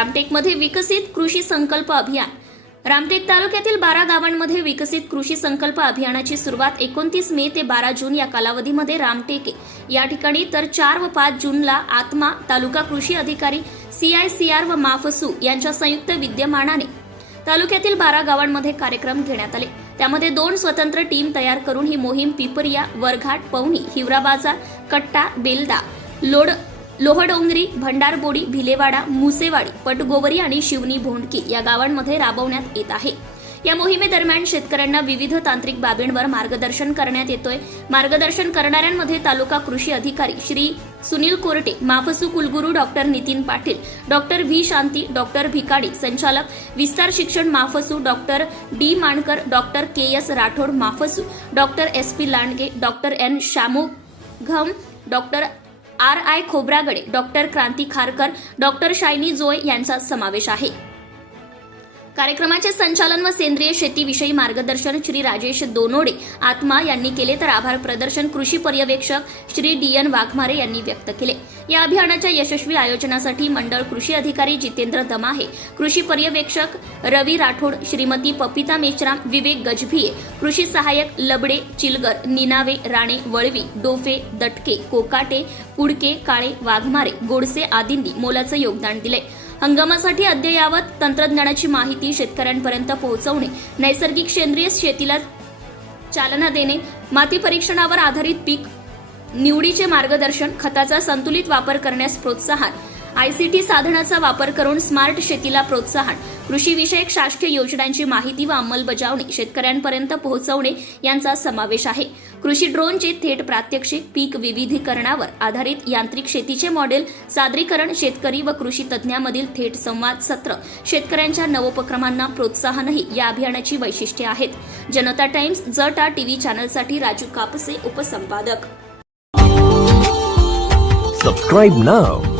रामटेकमध्ये विकसित कृषी संकल्प अभियान. रामटेक तालुक्यातील बारा गावांमध्ये विकसित कृषी संकल्प अभियानाची सुरुवात एकोणतीस मे ते बारा जून या कालावधीमध्ये रामटेके या ठिकाणी तर चार व पाच जूनला आत्मा तालुका कृषी अधिकारी सीआयसीआर व माफसू यांच्या संयुक्त विद्यमानाने तालुक्यातील बारा गावांमध्ये कार्यक्रम घेण्यात आले. त्यामध्ये दोन स्वतंत्र टीम तयार करून ही मोहीम पिपरिया वरघाट पवनी हिवरा बाजार कट्टा बेलदा लोड लोहडोंगरी भंडारबोडी भिलेवाडा मुसेवाडी पटगोवरी आणि शिवनी भोंडकी या गावांमध्ये राबवण्यात येत आहे. या मोहिमेदरम्यान शेतकऱ्यांना विविध तांत्रिक बाबींवर मार्गदर्शन करण्यात येतोय. मार्गदर्शन करणाऱ्यांमध्ये तालुका कृषी अधिकारी श्री सुनील कोरटे माफसू कुलगुरू doctor Nitin Patil doctor V. Shanti doctor Bhikadi संचालक विस्तार शिक्षण MAFSU doctor D. Mankar doctor K. S. Rathod MAFSU doctor S. P. Landge doctor N. Shanmugam doctor R I Khobragade doctor Kranti Kharkar doctor Shiny Joy यांचा समावेश आहे. कार्यक्रमाचे संचालन व सेंद्रिय शेतीविषयी मार्गदर्शन श्री राजेश दोनोडे आत्मा यांनी केले तर आभार प्रदर्शन कृषी पर्यवेक्षक श्री डी एन वाघमारे यांनी व्यक्त केले. या अभियानाच्या यशस्वी आयोजनासाठी मंडळ कृषी अधिकारी जितेंद्र दमाहे कृषी पर्यवेक्षक रवी राठोड श्रीमती पपिता मेश्राम विवेक गजभिये कृषी सहाय्यक लबडे चिलगर निनावे राणे वळवी डोफे दटके कोकाटे कुडके काळे वाघमारे गोडसे आदींनी मोलाचं योगदान दिले हंगामासाठी अद्ययावत तंत्रज्ञानाची माहिती शेतकऱ्यांपर्यंत पोहोचवणे नैसर्गिक सेंद्रिय शेतीला चालना देणे माती परीक्षणावर आधारित पीक निवडीचे मार्गदर्शन खताचा संतुलित वापर करण्यास प्रोत्साहन आयसीटी साधनाचा वापर करून स्मार्ट शेतीला प्रोत्साहन कृषीविषयक शासकीय योजनांची माहिती व अंमलबजावणी शेतकऱ्यांपर्यंत पोहोचवणे यांचा समावेश आहे. कृषी ड्रोनचे थेट प्रात्यक्षिक पीक विविधीकरणावर आधारित यांत्रिक शेतीचे मॉडेल सादरीकरण शेतकरी व कृषी तज्ज्ञांमधील थेट संवाद सत्र शेतकऱ्यांच्या नवोपक्रमांना प्रोत्साहनही या अभियानाची वैशिष्ट्ये आहेत. जनता टाइम्स जटा टीव्ही चॅनलसाठी राजू कापसे उपसंपादक. सबस्क्राईब नाव